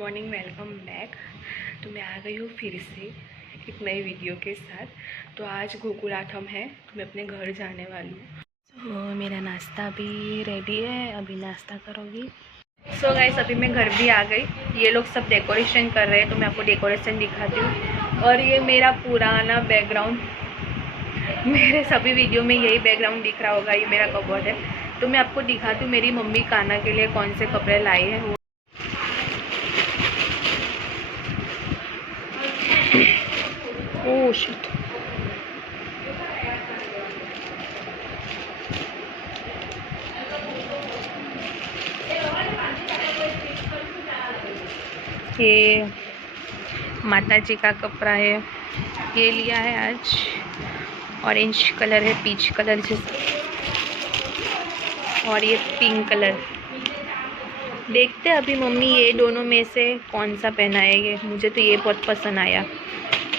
Morning, welcome back. तो मैं आ गई हूँ फिर से एक नई वीडियो के साथ। तो आज गोकुलाथम है, तो मैं अपने घर जाने वाली हूँ। तो मेरा नाश्ता भी रेडी है, अभी नाश्ता करूँगी। सो गाइस, अभी मैं घर भी आ गई। ये लोग सब डेकोरेशन कर रहे हैं, तो मैं आपको डेकोरेशन दिखाती हूँ। और ये मेरा पुराना बैकग्राउंड, मेरे सभी वीडियो में यही बैकग्राउंड दिख रहा होगा, ये मेरा कबर्ड है। तो मैं आपको दिखाती हूँ मेरी मम्मी कान्हा के लिए कौन से कपड़े लाई हैं। ओह शिट, ये माता जी का कपड़ा है, ये लिया है आज। ऑरेंज कलर है, पीच कलर जैसा, और ये पिंक कलर। देखते हैं अभी मम्मी ये दोनों में से कौन सा पहनाएंगे। मुझे तो ये बहुत पसंद आया,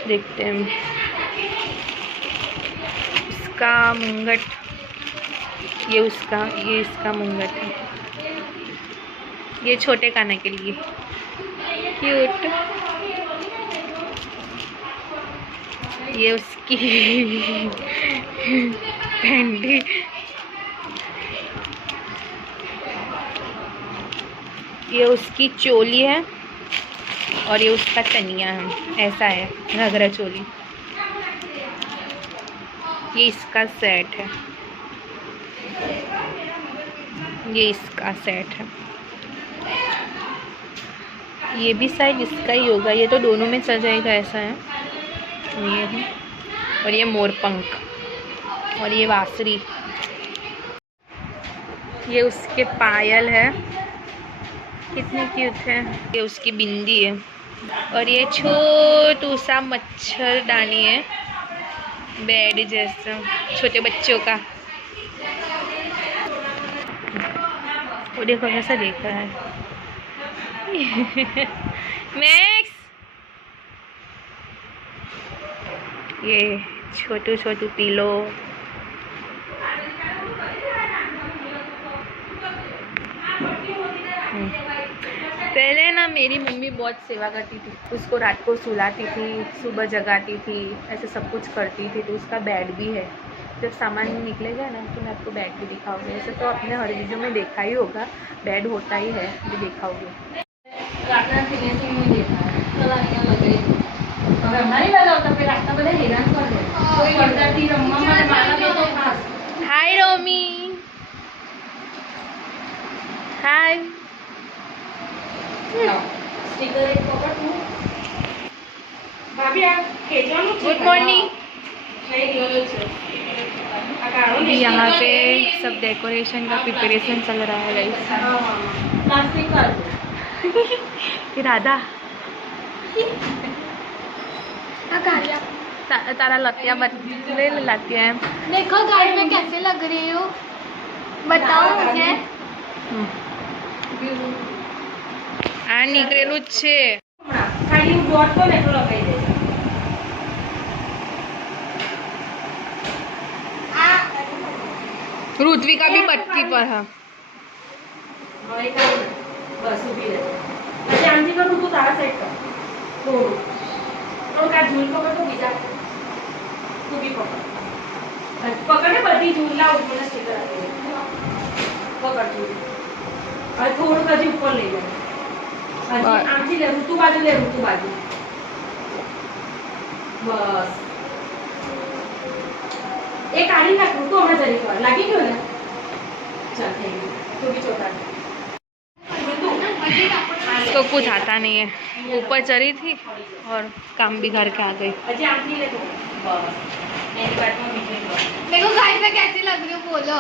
देखते हैं। इसका मुंगट, ये उसका, ये इसका मुंगट है। ये छोटे कान्हा के लिए क्यूट। ये उसकी पैंटी, ये उसकी चोली है, और ये उसका तनिया है। ऐसा है घाघरा चोली। ये इसका सेट है, ये इसका सेट है। ये भी शायद इसका ही होगा, ये तो दोनों में चल जाएगा, ऐसा है। ये है, और ये मोरपंख, और ये बांसुरी। ये उसके पायल है, कितने क्यूट है। ये उसकी बिंदी है, और ये छोटू सा मच्छरदानी है, बेड जैसा, छोटे बच्चों का। वो देखो कैसा देख रहा है। मैक्स, ये छोटू छोटू पिलो। पहले ना मेरी मम्मी बहुत सेवा करती थी, उसको रात को सुलाती थी, सुबह जगाती थी, ऐसे सब कुछ करती थी। तो उसका बेड भी है। जब सामान निकलेगा ना तो मैं आपको बेड भी दिखाऊंगी। ऐसे तो आपने हर वीडियो में देखा ही होगा, बेड होता ही है, भी दिखाऊंगी। Hi Romi, hi. Good morning. यहाँ पे सब डेकोरेशन का प्रिपरेशन चल रहा है गाइस। राधा तारा लतिया बदले लतिया है। देखो गाड़ी में कैसे लग रही हो, बताओ मुझे। आ निकलेलू छे। ऋत्विका भी पट्टी पर है। बस उभी रहे। अच्छा आंटी का तू तारा सेट कर। तो का झूल पकड़ तो बीजा तू भी पकड़। पकड़े बड़ी झूल ला ऊपर स्टिकर आते पकड़ झूल और थोड़ा कजी ऊपर ले जा। अच्छा आंटी ले ऋतु बाजू, ले ऋतु बाजू। बस एक आड़ी ना ऋतु हमरा जरी कर लागी क्यों ना। चल ठीक है, तू भी छोटा है। तो कुछ आता नहीं है, ऊपर चढ़ी थी और काम भी घर के आ गई। देखो गाड़ी में कैसी लग रही हो, बोलो।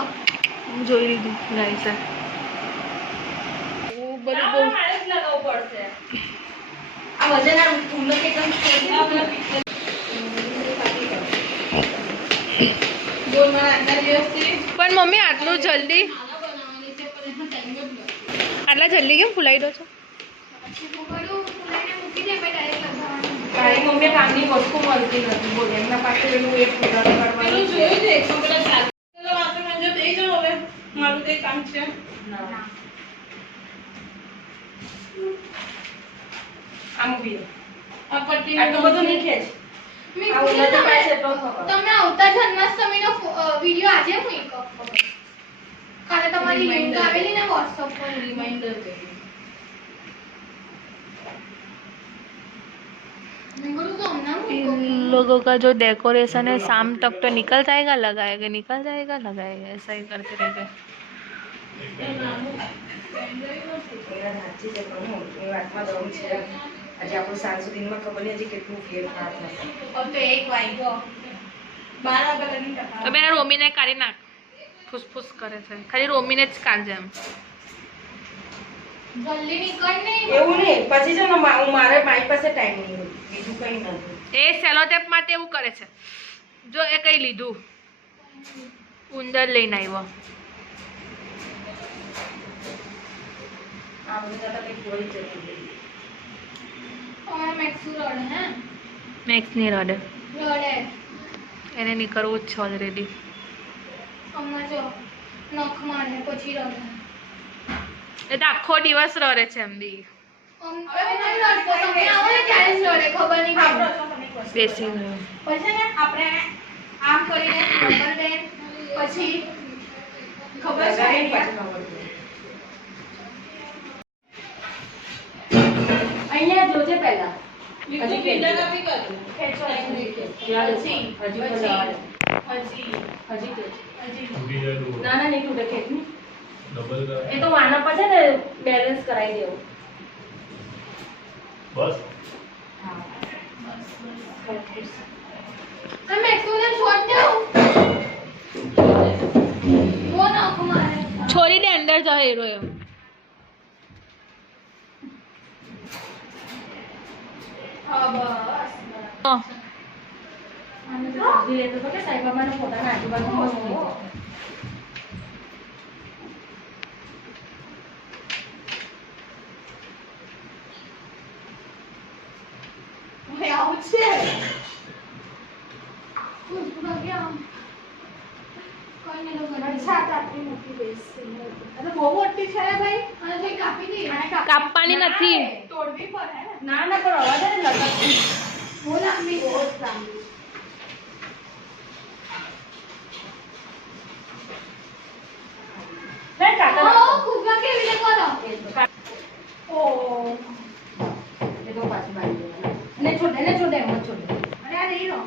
जो ही गाड़ी से वो बड़ी પણ મમ્મી આટલું જલ્દી કેમ ફુલાઈ દો છો? તારી મમ્મી કામની વસ્તુ મળતી નથી, બોલ એમના પાસે પેલું એક પૂરા કરવાનું છે. જોયું છે તો પેલા ચાલો વાસણ મંજો દઈ જાઓ. હવે મારું તે કામ છે ના. આમ ઊભી રહો. આ પટ્ટી આટલું બધું નહીં ખેંચ. આ ઉલટી પાસે તો ખબર. તમે આવતા જન્માષ્ટમીનો વિડિયો આજે મૂક્યો કાલે તમારી લિંક આવેલી ને WhatsApp પર રિમાઇન્ડર કરી मैं बोलूं तो हमने इन लोगों का जो डेकोरेशन है शाम तक तो निकल जाएगा लगाएगा ऐसा ही करते रहेंगे. એના સાચી છે પણ હું એ વાતમાં દમ છે. આજે આપણું સાંજ સુધીમાં ખબર નહીં હજી કેટલું ફેરફાર થશે. अब तो एक वाइगो 12 वागा लगी टका તો બેન રોમીને કાઢી નાખ. ફૂસફૂસ કરે છે ખાલી રોમીને જ કાઢજે એમ. जल्दी निकल नहीं એવું નહીં પછી છે ને મારે મારી પાસે ટાઈમ નહીં હોય બીજું કંઈ નથી. એ સેલોટેપ માટે એવું કરે છે. જો એ કઈ લીધું ઉંદર લઈને આવ્યો. આ બધું તો કંઈ જોઈ જ નથી. और मैक्सू रोड है મેક્સની રડે रोड है એને નીકળવું જ છે ઓલરેડી. हमारा जो नख मारे પછી રોડ એ તો આખો દિવસ રડે છે એમ બી. हम अरे नहीं रोड तो તમે આવો ને ત્યારે જ રોડે ખબર નહીં કેમ બેસી ગયો. પછી ને આપણે આમ કરીને ખબર દે પછી ખબર છે લગાવીને પાછું ખબર પડે. અહીંયા જોજે પહેલા હજી ફિલ્ટર કાપી કરું ખેંચો હજી ના નહીં તૂટે ખેંચ ની. એ તો વાના પર છે ને બેલેન્સ કરાવી દેવું. બસ હા मैं मैक्सू ने छोड़ दे वो नख मारे છોરી દે અંદર જાય હીરો એમ. हाँ बस લેતો તો કે સાઈ બાબાના ફોટાના આજુબાજુ મસ્ત હોય. मैं आउट से कुछ पूरा गया कोई नहीं लोग अच्छा काटनी मोटी बेस अरे वो मोटी છે ભાઈ અને તે કાપી દી કાપવાની નથી. તોડવી પડે ના ના પણ અવાજ આવે ને લગાડ. वो लांबी बहुत लांबी લે કાકા ओ कुका के भी देखो ओ એ તો પાછી બાંધી દેવાનું. એને છોડ એમ જ છોડ. अरे यार ये रो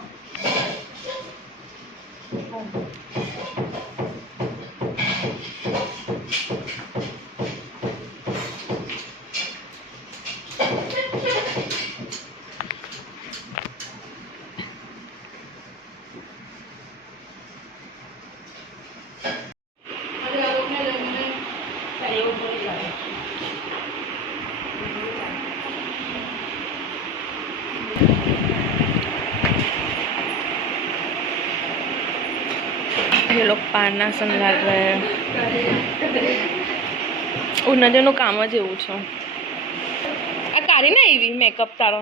એવું થોડી ચાલે. ये लोग પારના સંગાર રહે. ઉન્નતિનું કામ જ એવું છે. આ કાઢી ને એવી મેકઅપ તારો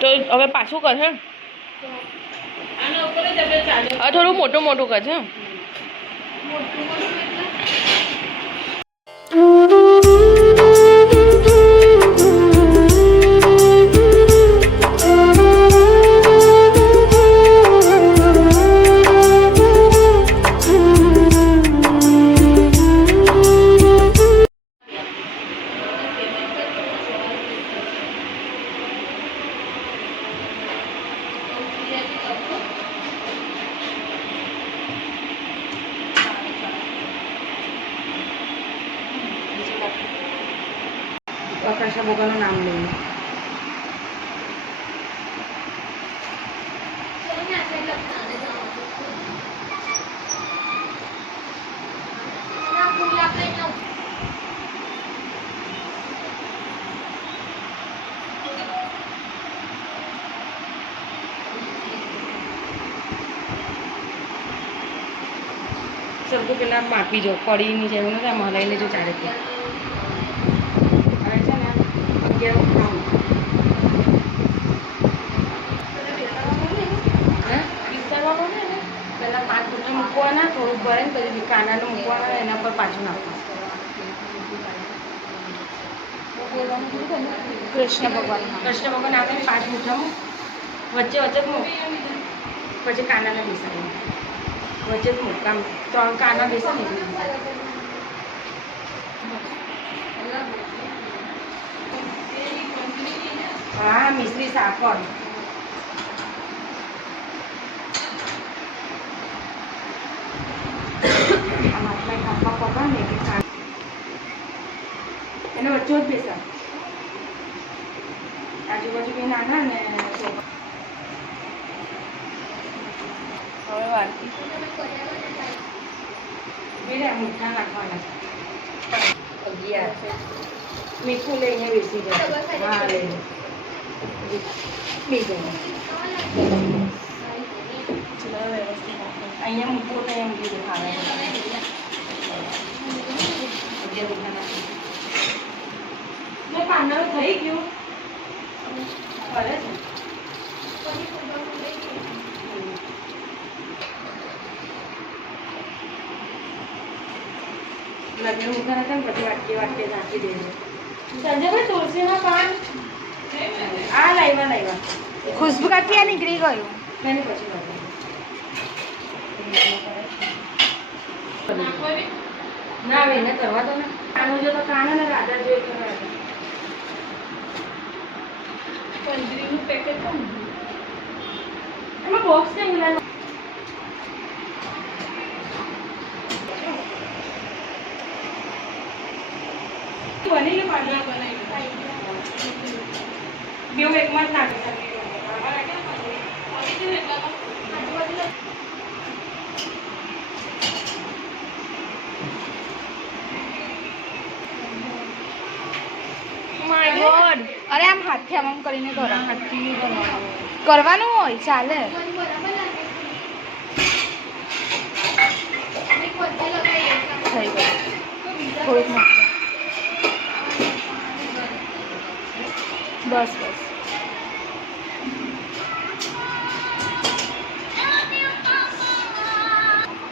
તો હવે પાછું કરશે. હવે થોડું મોટું મોટું કરશે. આકાશા બોગાનું નામ લઈને सोने ऐसे लगता है ना फूल आपने ना સરખું પેલા માપી જો કઢીની જેવું નથી આમ હલાવી લેજો ચાલે છે. હવે છે ને 11 ખાવું. હે વિસ્તારવાનું ને પહેલાં 5 ટુકડા મૂકવાના થોડુંક ભરે ને પછી કાનાનું મૂકવાના એના પર પાછું નાખવાનું. કૃષ્ણ ભગવાન કૃષ્ણ ભગવાન આવે 5 મુઠ્ઠામાં વચ્ચે વચ્ચે જ મૂક પછી કાનાને બેસાડે વચ્ચે જ મૂક આમ 3 કાના બેસાડે હા મિશ્રી સાકર એને વચ્ચે જ બેસા આજુબાજુ બી નાના ને હવે વારતી બેટા મીઠા નાખવાના 11 મીઠું લઈને બેસી જાય હા લઈને બેસી અહીંયા મૂકવો તો એમ કીધું ખાવા કાંદા થઈ ગયું ભલે છે લગ્ન મૂકવાના હતા ને પછી વાટકે નાખી દેજો સંજયભાઈ તુલસીના પાન આ લાવ્યા ખુશ્બુ કાથી આ નીકળી ગયું મેં પછી ના હવે એને કરવા દો ને કાનો જો તો કાનો ને રાધા જોઈએ તો રાધા પંજરીનું પેકેટ પણ એમાં બોક્સ ને મિલાય બની ગયું પાણી બેવ એકમાં જ નાખી માય ગોડ અરે આમ હાથથી આમ કરીને કરો હાથથી નહીં કરવાનું હોય ચાલે મને બરાબર લાગે છે બધે લગાવીએ થઈ ગયું થોડુંક નાખો બસ બસ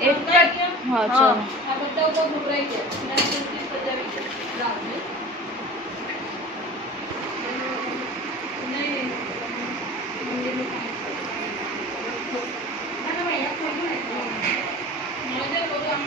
એક જ હા ચાલો આ બધા ઉપર ઘૂંઘરાઈ ગયા ના તુલસી સજાવી છે રામને નહીં મજે પ્રોગ્રામ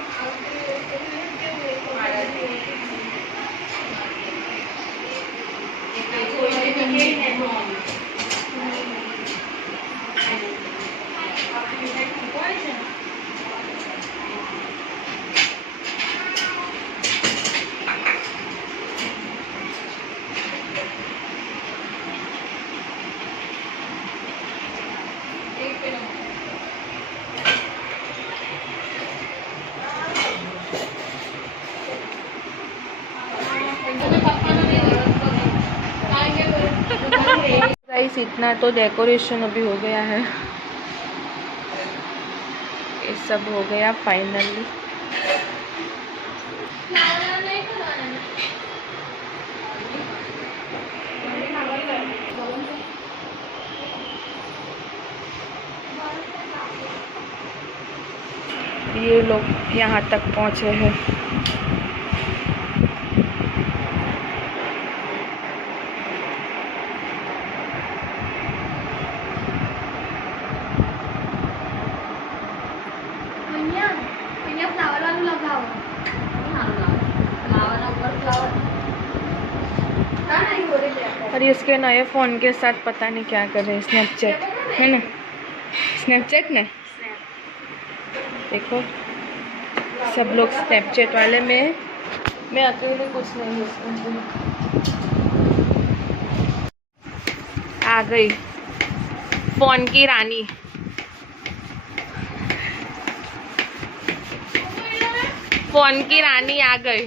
गाइस इतना तो डेकोरेशन अभी हो गया है ये सब हो गया फाइनली ये लोग यहाँ तक पहुँचे हैं અહીંયા ફ્લાવર વાળું લગાવો ફ્લાવર ઉપર ફ્લાવર ના નહીં બોલે છે और इसके नए फ़ोन के साथ पता नहीं क्या कर रहे हैं स्नैपचैट है ना स्नैपचैट ने देखो सब लोग स्नैपचैट वाले में मैं अकेले कुछ नहीं यूज़ करती हूँ आ गई फ़ोन की रानी फ़ोन की रानी आ गई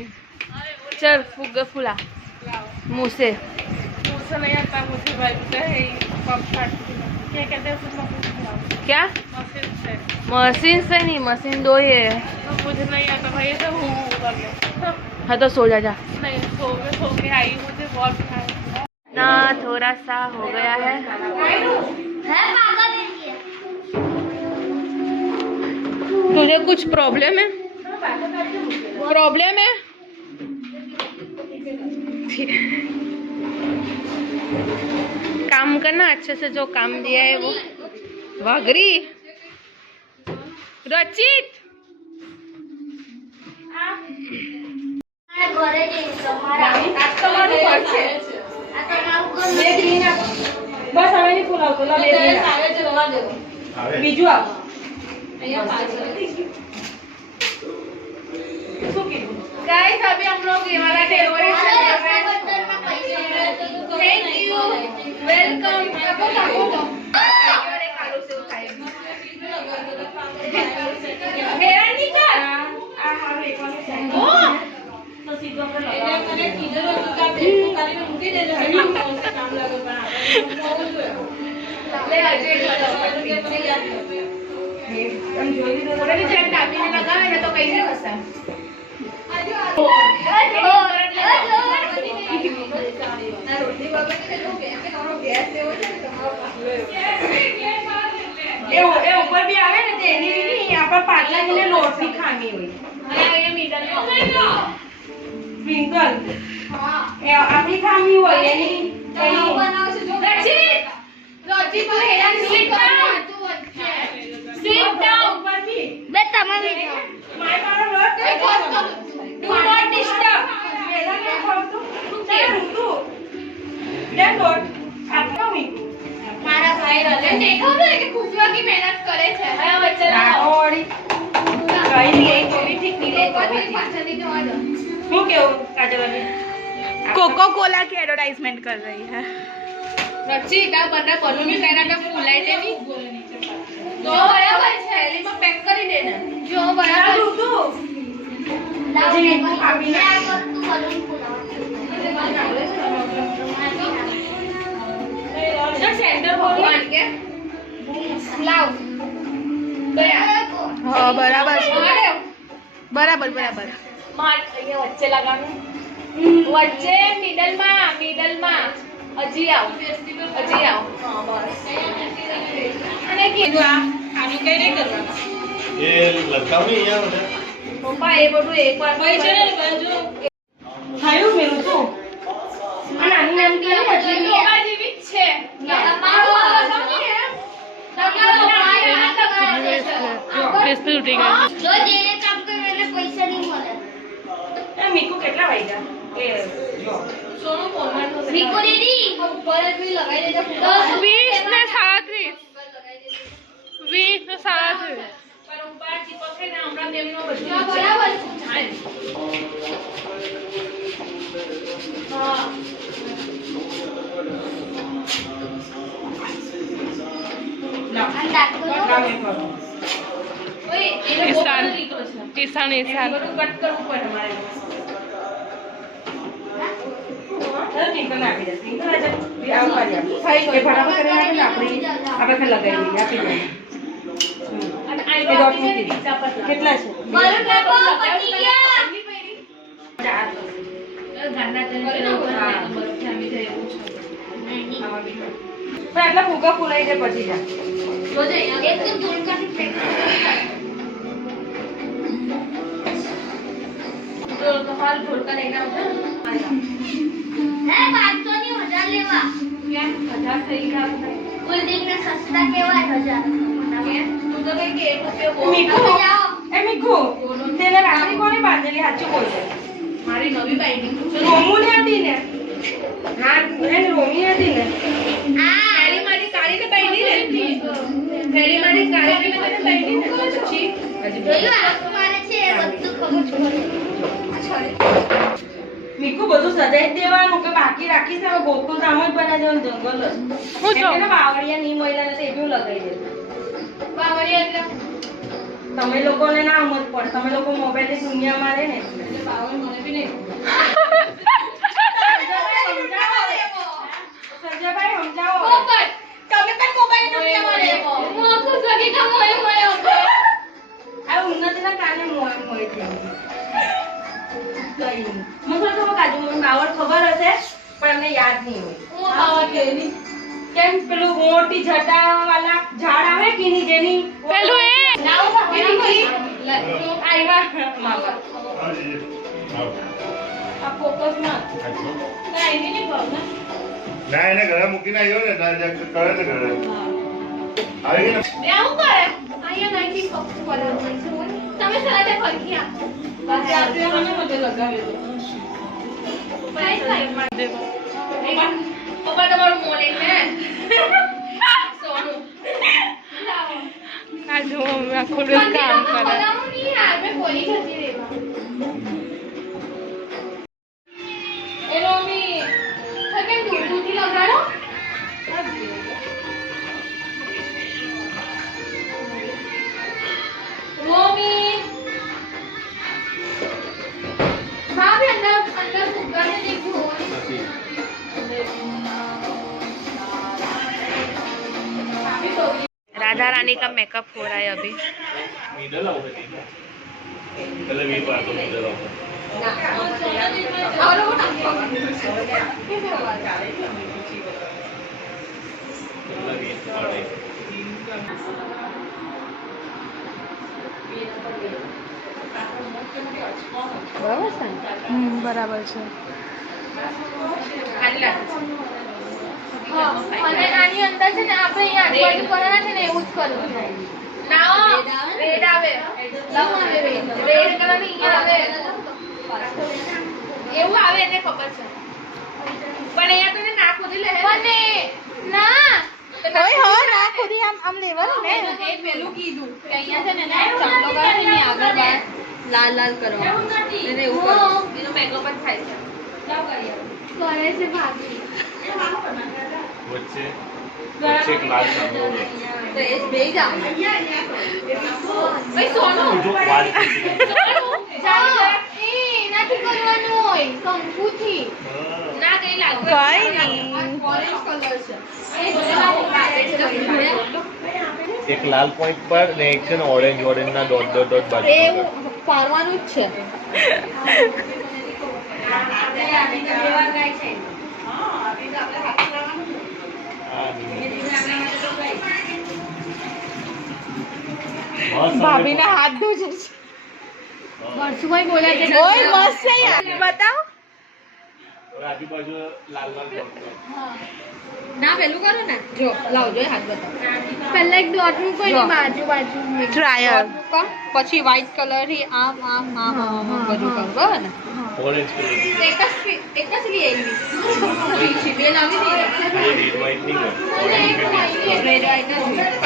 चल फुग्गा फुला मुँह से नहीं आता मुझे भाई क्या कहते हैं क्या मशीन से मशीन से नहीं मशीन दो ही है तो मुझे नहीं आता भाई तो हूँ करने हाँ तो सो जा नहीं सो के आई मुझे बहुत ना थोड़ा सा हो गया है तुझे कुछ प्रॉब्लम है काम करना अच्छे से, जो काम दिया है वो। वागरी रचित ઘરે જઈને તમારા આ તમારું ઘર છે. આ તમારું ઘર બે ગ્રીન આપો. બસ હવે નહીં ફૂલાવતો. લો બે ગ્રીન આપો. આવે છે રવા દેવો બીજું આપો. અહીંયા પાછળ શું કીધું? गाइस अभी हम लोग ये वाला डेकोरेशन कर रहे हैं। Thank you welcome. हेरा नहीं कर। આ હારું એકવાનું છે. તો સીધો આપણે એટલે લગાવવાનું. મને કીધું હતું કે આ પેલું કરીને મૂકી દેજો કામ લાગે પણ ले अजय મને યાદ નથી તમે જોઈ લીધું તો बोले जेट टापी में लगावे ना तो कैसे फंसा। એ ઉપર બી આવે ને તે એની નહીં આપણા પાટલા ને લોટની ખામી હોય. સ્પ્રિંકલ એ આપણી ખામી હોય એની ઉપર બી બે તમે માય મારો લોટ ડુ નોટ ડિસ્ટર્બ પેલા કે ખોલતું તે રૂતું લે લોટ આપવા મીકું મારા ભાઈ રલે દેખો ને કે પૂછવા की मेहनत करे છે હવે વચ્ચે ઓડી કઈ નહીં તો બી ઠીક નહીં લે તો બી ઠીક. પાછળથી જવા દો હું કેવું કાજલ અભી कोको कोला की एडवर्टाइजमेंट कर रही है। रचित आ बना बलून भी पहना तो फुलाई देनी જો બરાબર છે थैली में पैक कर ही देना। જો બરાબર રૂતું લાવ હજી ને આપીને. આ વસ્તુ બલૂન ફૂલાવ जो सेंटर भगवान के લાવ हाँ बराबर बराबर बराबर मार ये वच्चे लगाना वच्चे मिडल में अजी आओ हाँ बस અને કીધું આ ખાલી કઈ નહીં કરવાનું એ લટકાવ નહીં અહીંયા બધા પપ્પા એ બધું એકવાર થયું મેરું તું આ નાની નાની કેવી હતી તમારા જેવી જ છે જો જેને કામ કરે એને પૈસા નહીં મળે એ મીકુ કેટલા વાગ્યા એ જો સોનું કોમેન્ટ રીકો દીદી ઉપર જ બી લગાઈ દેજો 20 ને 37 20 ને 37 પર ઉપર ચીપક છે ને હમણાં તેમનો બધું જો બરાબર હા લાવ અને દાખલો લાવ એ કરો ઓય એને ઈશાન. બોલ લીધો છે ઈશાન એ બધું કટ કરવું પડે મારે ચાલ ટિંકલ આપી દે ટિંકલ આજે આવ કરી આપ એ ફટાફટ કરીને આપી ને આપણે લગાવી દઈએ આપી દઈએ અને એ આ દોઢ છે મૂકી દે. નીચા પર કેટલા છે બલૂન કાપો પતી ગયા ચાર ગાંડા તરીકે હા. બરફ જામી જાય એવું છે આવા બી પણ આટલા ફૂગા ફૂલાઈ જાય પછી જા જોજે અહીંયા એક તો ધૂળકાથી ફેંક તો હાલ ઢોલકા લઈને આવજો હે 500 ની 1000 લેવા કેમ 1000 થઈ ગયા આપણે કુલદીપ ને સસ્તા કેવા 1000 કેમ તું તો કઈ કે 1 રૂપિયો બોલ મીઠું તમે જાઓ એ મીઠુ તેને રાખડી કોને બાંધેલી સાચું બોલ છે મારી નવી બાઈડિંગ રોમુ ને હતી ને હા એને રોમી હતી ને આ પેલી મારી કાળી ને બાઈડી ને પેલી મારી કાળી ને તને બાઈડી ને પછી જોયું આ મારે છે એ બધું ખબર છે મીઠું બધું સજાઈ જ દેવાનું કે બાકી રાખીશ ને હવે ગોકુલ રામ જ બનાવજો જંગલ જ એટલે બાવળિયા ની મહિલા ને એ બી લગાવી દે બાવળિયા એટલે તમે લોકોને ના સમજ પડે તમે લોકો મોબાઈલ ની દુનિયામાં રહે ને એટલે. બાવળ મને બી નહીં સંજયભાઈ સમજાવો પોપટ તમે કઈ મોબાઈલ નો મળે હું આખું સગી કામ હોય આ ઉન્નતિના કારણે મોય મોય થઈ ગઈ મને તો કાજુ મને બાવળ ખબર હશે પણ અમને યાદ નહીં હોય હું બાવળ કેની કેમ પેલું મોટી જટા વાળા ઝાડ આવે કે ની જેની પેલું એ લાવો ભાભી આઈવા મામા હાજી આવ આ ફોકસ માં આજો કાઈ નહીં ભાવના ના એને ઘરે મૂકીને આવ્યો ને ના કરે ને ઘરે આવી ગઈ ને બે આવું કરે અહીંયા નહીં પપ્પુ બોલાવવાનું છે બોલ તમે સલાહે ફરકી આપો બાકી આજે મને મજે લગાવે તો પ્રાઇસ લાઈક પપ્પા તમારું મોલે ને સોનું આ જો આખું દિવસ કામ કરે બોલાવું નહીં યાર મેં બોલી જતી રહેવા એનો મી તો કેમ દૂરથી લગાડો રોમી ભાભી અંદર ફુગ્ગાને દેખો નથી ભાભી તો राधा रानी का मेकअप हो रहा है अभी મીડલ આવું હતી એટલે વી પાર તો મીડલ આવું और वो नाखो એટલે વી પાડે बराबर છે આની લાગે અને આની અંદર છે ને આપણે અહીંયા આજુબાજુ કરવાના છે ને એવું જ કરવું ના રેડ આવે રેડ કલર ની અહીંયા આવે એવું આવે એને ખબર છે પણ અહીંયા તો ને નાક ખોદી લે અને ના ઓય હો ના ખુદી આમ લેવાનું ને એ પેલું કીધું કે અહીંયા છે ને ચાંદલો કરે ને એની આગળ બાર લાલ લાલ કરવાનું એને એવું કરવાનું એનો મેકઅપ જ થાય છે લાવ કરીએ કરે છે ભાભી વચ્ચે વચ્ચે એક લાલ ચાંદલો છે તો એ બે જ આવે ભાઈ સોનું જો વાળ એ નથી કરવાનું હોય કંકુથી ના કઈ લાગે કઈ નહીં ઓરેન્જ કલર છે એ જોડા લાગે છે એક લાલ પોઈન્ટ પર ને એક છે ને ઓરેન્જ ઓરેન્જ ના ડોટ ડોટ ડોટ બાજુ પર. પારવાનું જ છે આ ભાભીના હાથ ધોજે વર્ષુભાઈ બોલે છે ઓય મસ્ત છે યાર બતાવો આજુબાજુ લાલ લાલ ડોટ ડોટ. ના પેલું કરો ને જો લાવજો હાથ બતાવો પહેલા એક ડોટ મૂકો એની બાજુ બાજુ ટ્રાયલ પછી વ્હાઈટ કલર થી આમ આમ આમ આમ બધું કરો બરાબર ને ઓરેન્જ કલર ની એક જ લઈ આવી બે લાવી દઈએ રેડ વ્હાઈટ ની કર ઓરેન્જ રેડ વ્હાઈટ જ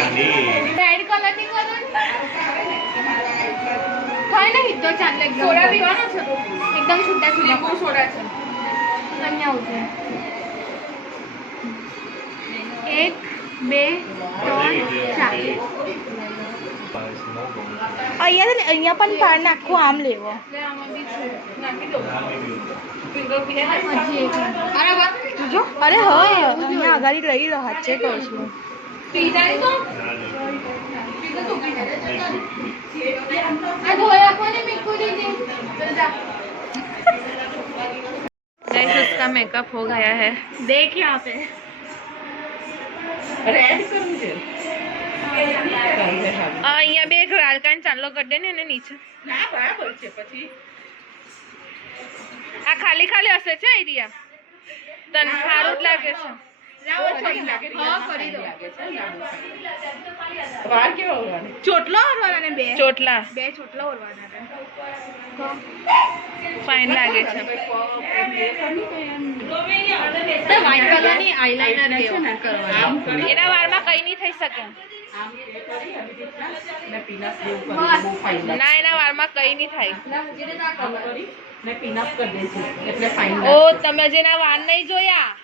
અને રેડ કલર ની કરો થાય ને હિતો ચાલે એકદમ સોડા પીવાનો છે તો એકદમ છૂટા છૂટા લીંબુ સોડા છે અહીંયા આવશે 1 2 3 4 અહીંયા પણ પાર નાખો આમ લેવો નાખી દો ફિંગર પીને હજી એક અરે વાત જો અરે હો અહીંયા આગાડી લઈ લો હાચે કહું છું પીધારી તો પીધા તો આ ધોયા કોને મીઠું દીધી गाइस उसका मेकअप हो गया है देख यहाँ पे રેડ કરવું છે અહીંયા બે એક લાલકાન ચાંદલો કરી દે ને એને નીચે ના બરાબર છે પછી આ ખાલી ખાલી હશે છે આઈડિયા તને સારું જ લાગે છે હા કરી દો વાળ કેવા ઓરવાના ચોટલો ઓરવાના ને બે ચોટલા બે ચોટલા ઓરવાના ને ફાઇન લાગે છે વ્હાઈટ કલર ની આઈલાઇનર છે ને કરવાનું એના વાળમાં કઈ નહીં થઈ શકે ના એના વાળમાં કઈ નહીં થાય ઓ તમે જેના વાળ નહીં જોયા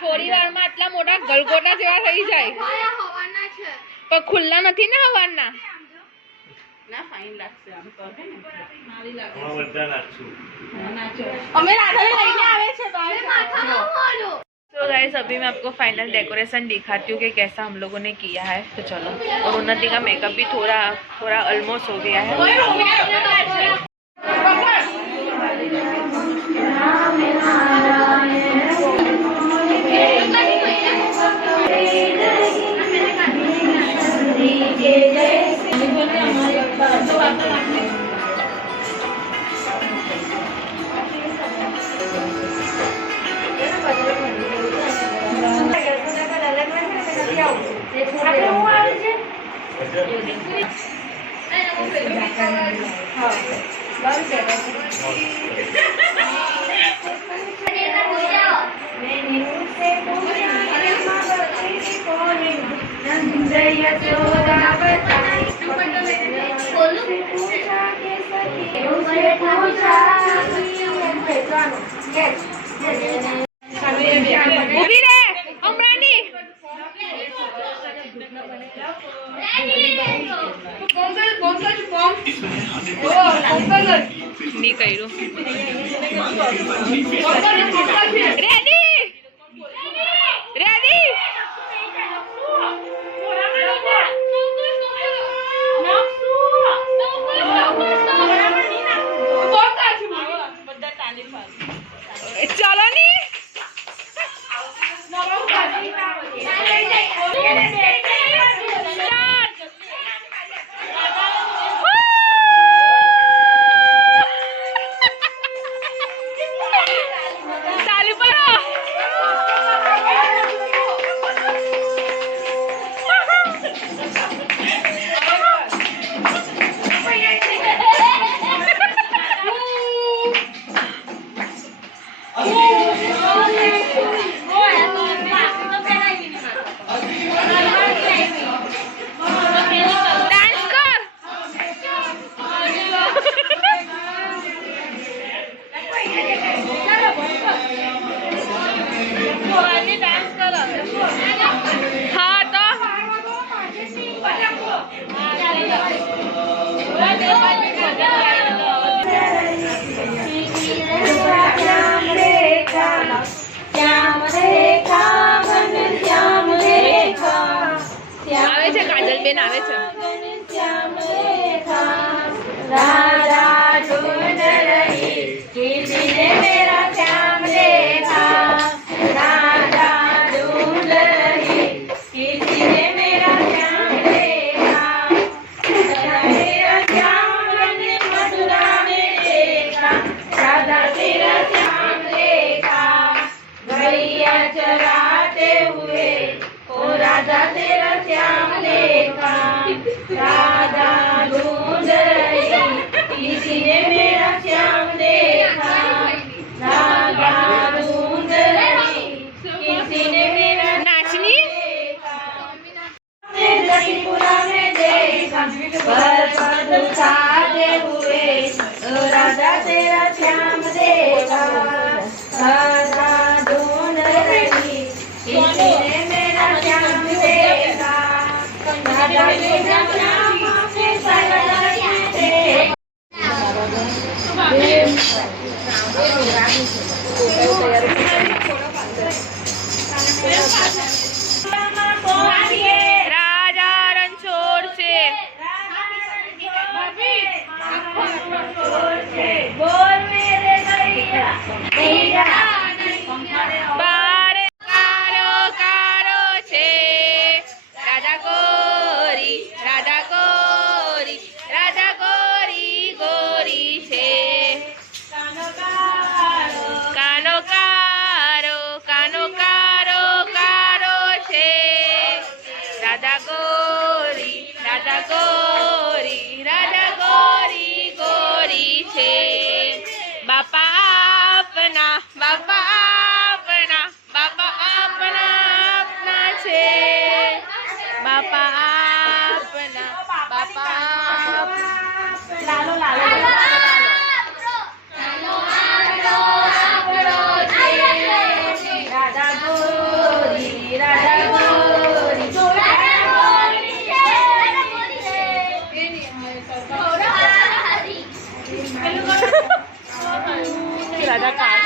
થોડી વારમાં આટલા મોટા ગલગોટા જેવા થઈ જાય આયા હવાના છે પણ ખુલ્લા નથી ને હવાના હમણાં બધા નાખશું અમે રાધાને લઈને આવે છે अरे माथा ना मारो तो गाइस अभी मैं आपको फाइनल डेकोरेशन दिखाती हूँ कि कैसा हम लोगों ने किया है तो चलो और उन्नति का मेकअप भी थोड़ा ऑलमोस्ट हो गया है ઊભી રે હમણાંની ની કર્યું રેડી રેડી ચલો ની તાલી પાડો ડાન્સ કર હા તો આવે છે કાજલબેન આવે છે चराते हुए ओ राजा तेरा श्याम देखा राधा ढूंढ रही किसी ने मेरा श्याम देखा राधा ढूंढ रही किसी ने मेरा नाचनी त्रिपुरा में देखा बरसात उठाते हुए ओ राजा तेरा श्याम देखा राधा ढूंढ रही किसी ने मेरा श्याम देखा राधा तेरा श्याम अपने सलग देखा राजा रणछोड़ से बोल मेरे गैया बारे कारो कारो छे राधा गोरी गोरी छे कानो कारो कारो छे राधा गोरी गोरी छे बापा अपना छे बापा अपना लालो लालो राधा गोरी राधा कार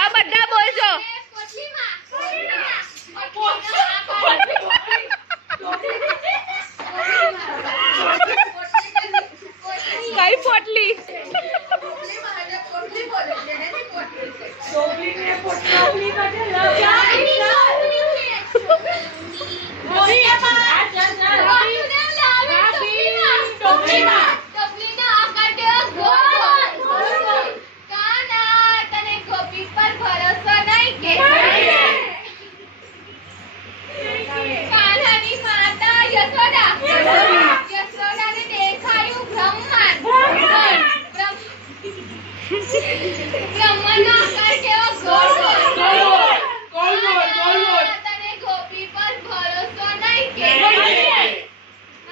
આ બધા બોલજો કઈ પોટલી બ્રહ્માંડનો આકાર કેવો ગોળ હોય. તને ગોપી પર ભરોસો નહીં કે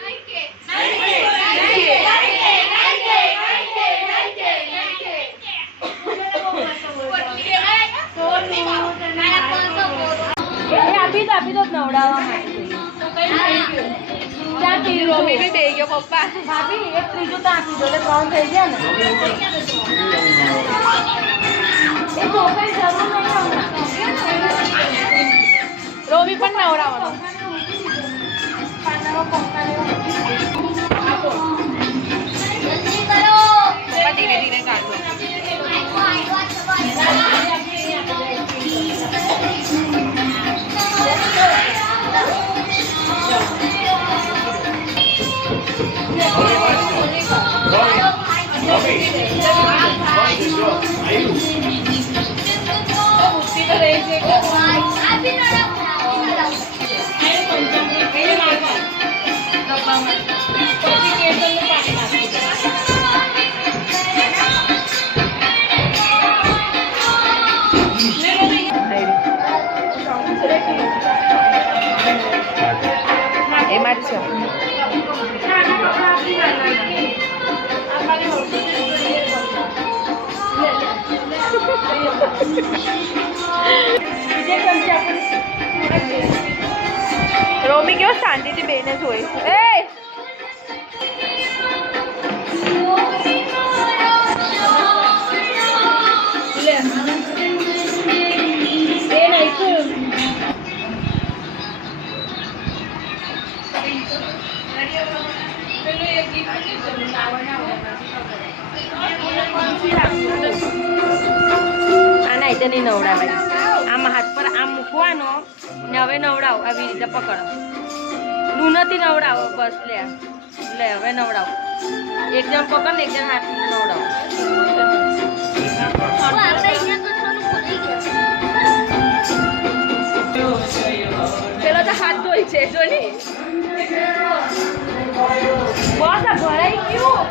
નહીં કે આપી દો નવડાવવા માટે ત્યાં ત્રીજું રોમી બી બે ગયો પપ્પા. ભાભી એક ત્રીજું તો આપી દો એટલે 3 થઈ ગયા ને એ ચોખાઈ જરૂર નહીં હમણાં. રોમી પણ નવડાવવાનો. પાનામાં પંખા લેવા જલ્દી કરો. પપ્પા ધીરે ધીરે કાઢો. એમાં જ છે. રોમી કેવો શાંતિથી બેને જોઈ. એ આના રીતે નહીં નવડાવાય. આમ હાથ પર આમ મૂકવાનો ને હવે નવડાવો. આવી રીતે પકડો. લૂનથી નવડાવો. બસ લે લે હવે નવડાવો. એક જણ પકડ ને એક જણ હાથ નવડાવો. પેલો તો હાથ ધોઈ છે જો ને. બસ આ ભરાઈ ગયું.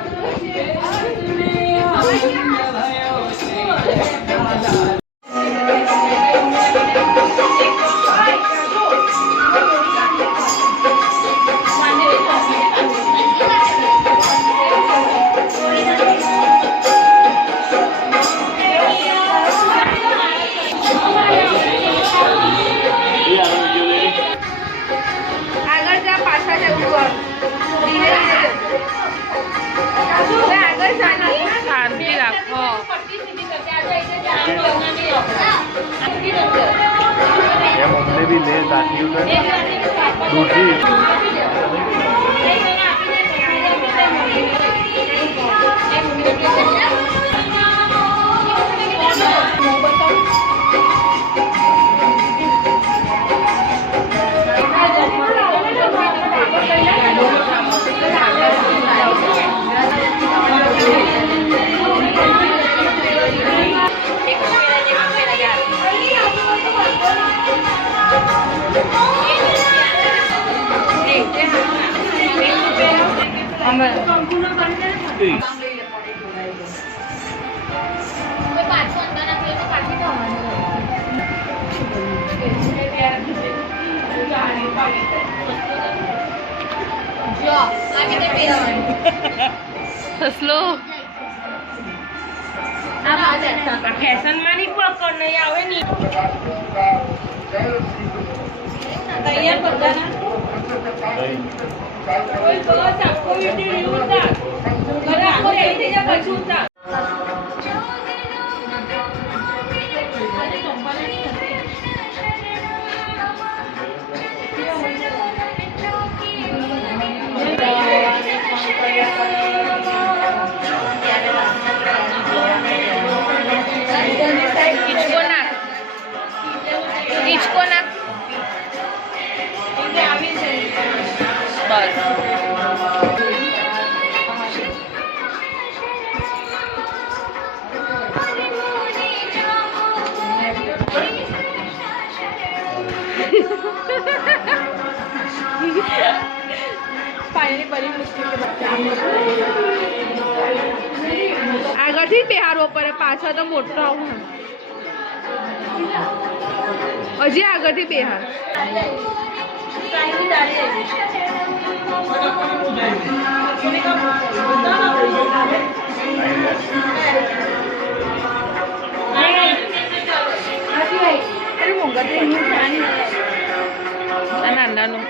આગળ જા પાછા જવું કર. ધીરે ધીરે આગળ જાની. શાંતિ રાખો. એમ અમને બી લે દાખી દૂધી પાછું અંદર નાખીએ તો પાછી થવાનું. જો આ કેતે પહેરવાનું. સસલો આ બાજુ ફેશનમાં નહીં પકડ નહીં આવે નહીં તૈયાર બધાના કોઈ બસ આખો વિડીયો ઉતાર ઘરે આખો થઈ જાય પછી ઉતાર હિચકો નાખ. બસ फाइनली बड़ी मुश्किल के बाद આગળથી બિહારવો પડે, પાછળ તો મોટો આવું હજી આગળથી બિહાર. નાનું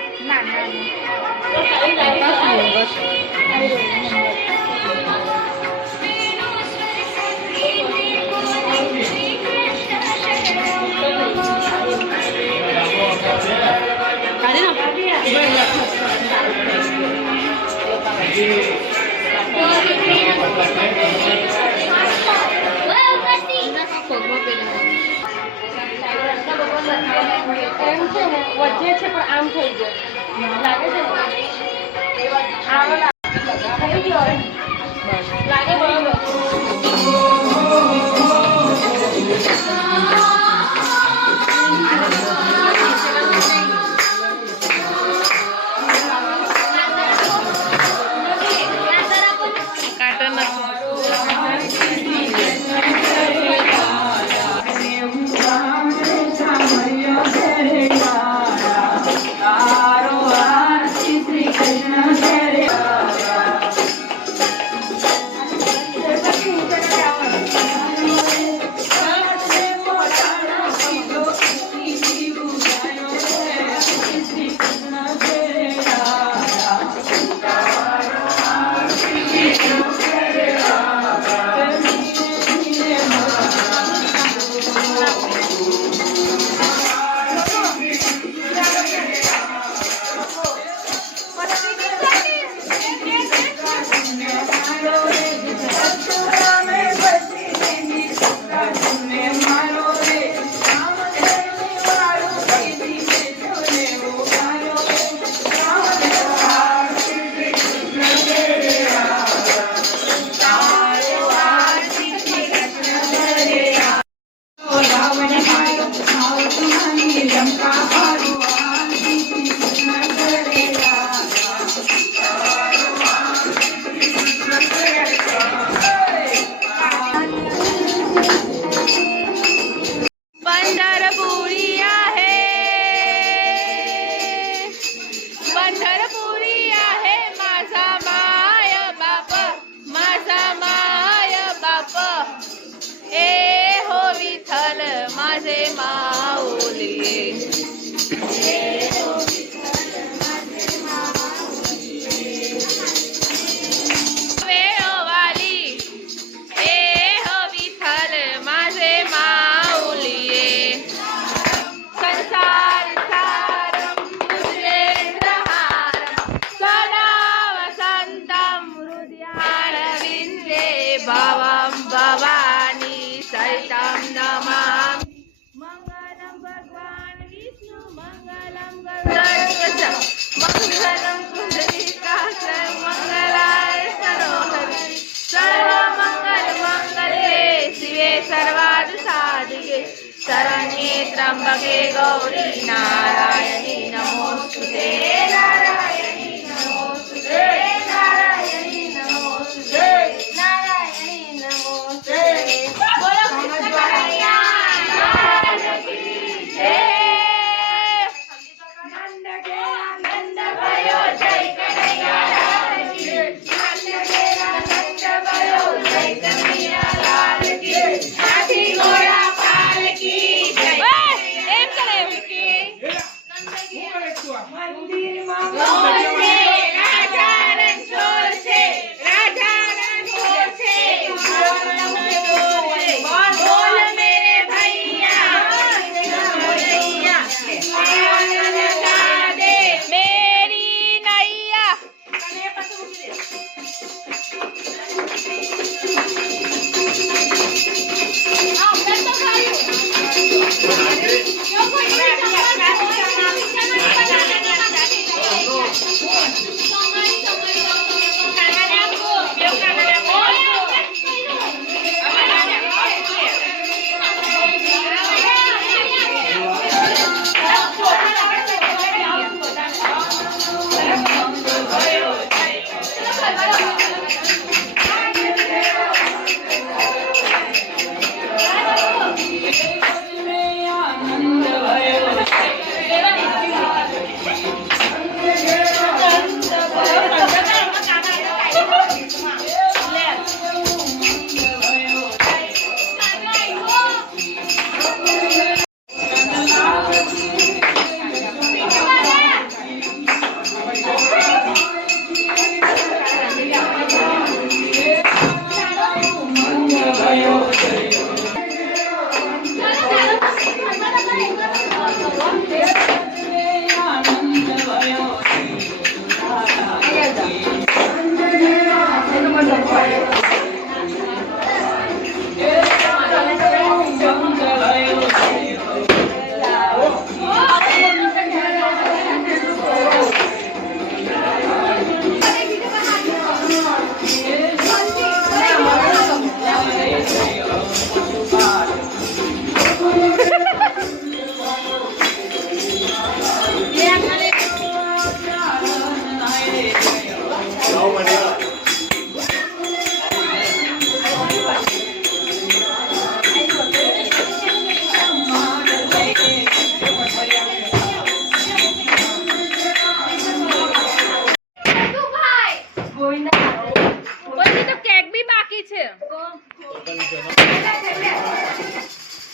વચ્ચે છે પણ આમ થઈ ગયો લાગે છે થઈ ગયો લાગે બરોબર. शरण्ये त्र्यंबके गौरी नारायणी नमोस्तुते नारायणी नमोस्तुते नारायणी नमोस्तुते नारायणी नमोस्तुते बोलो कृष्ण कन्हैया लाल की जय नंद के आनंद भयो जय कन्हैया लाल की नंद के आनंद भयो जय कन्हैया लाल की हाथी घोड़ा मंदिर में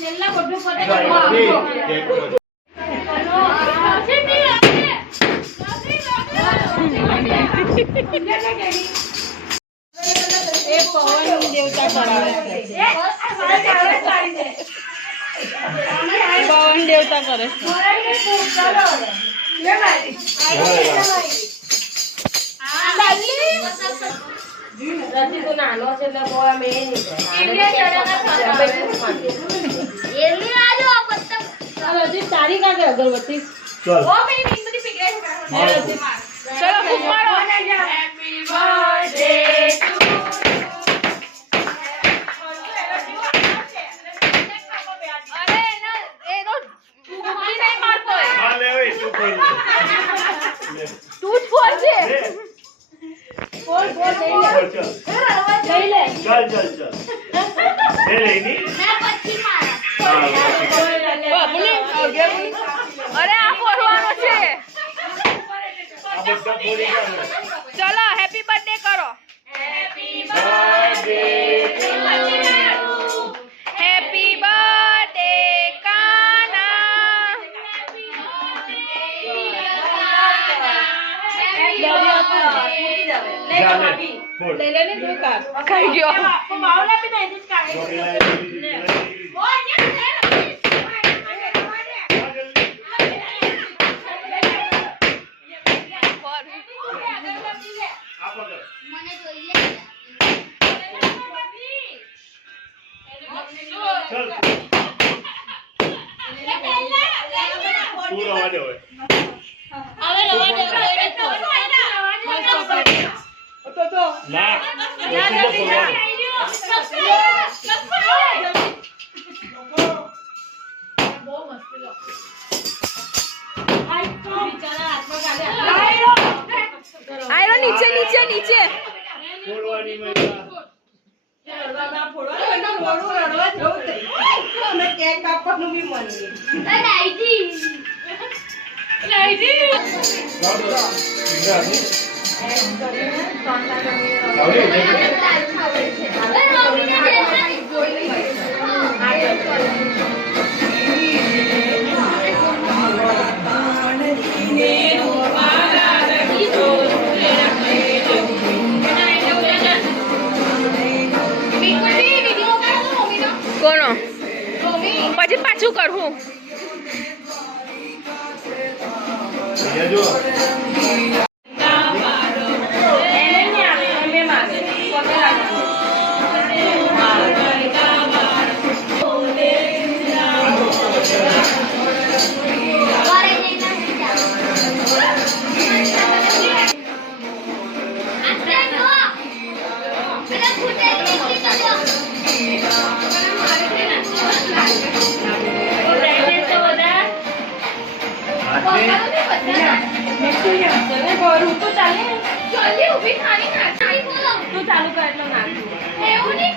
છેલ્લા બધું પતે જો, તો આવી, આવજો. એક બધું. પવન દેવતા કરે રતિ તો નાનો છે એટલે બહુ આમ એ નહીં થાય. રતિ તારી કાંકે અગરબત્તી ચાલ. ચલો ફૂંક મારો હા, લે ભાઈ, તું ખોલ. લે. તું જ બોલજે લે. બોલ બોલ લઈ લે ચાલ, લઈ લે ચાલ, ચાલ, ચાલ. લે, લઈની. હા, પછી. અરે આ ફોડવાનો છે આ બધા ફોડી કાઢો. ચલો હેપી બર્થડે કરો Birthday to હેપી બર્થડે કાના ચાલે. બોલ. લઈ લે ને તું કાઢ ખાઈ ગયો બાવલા પી દે જ કાઢે તું રવા દે હવે. ના, ઓછી તો ખોલવાનું. આયરો નીચે નીચે નીચે ખોલવાની મહિલા. કોનો પછી પાછું કરવું અહીંયા જો. તું ચાલુ કર એટલે નાખું એવું નહીં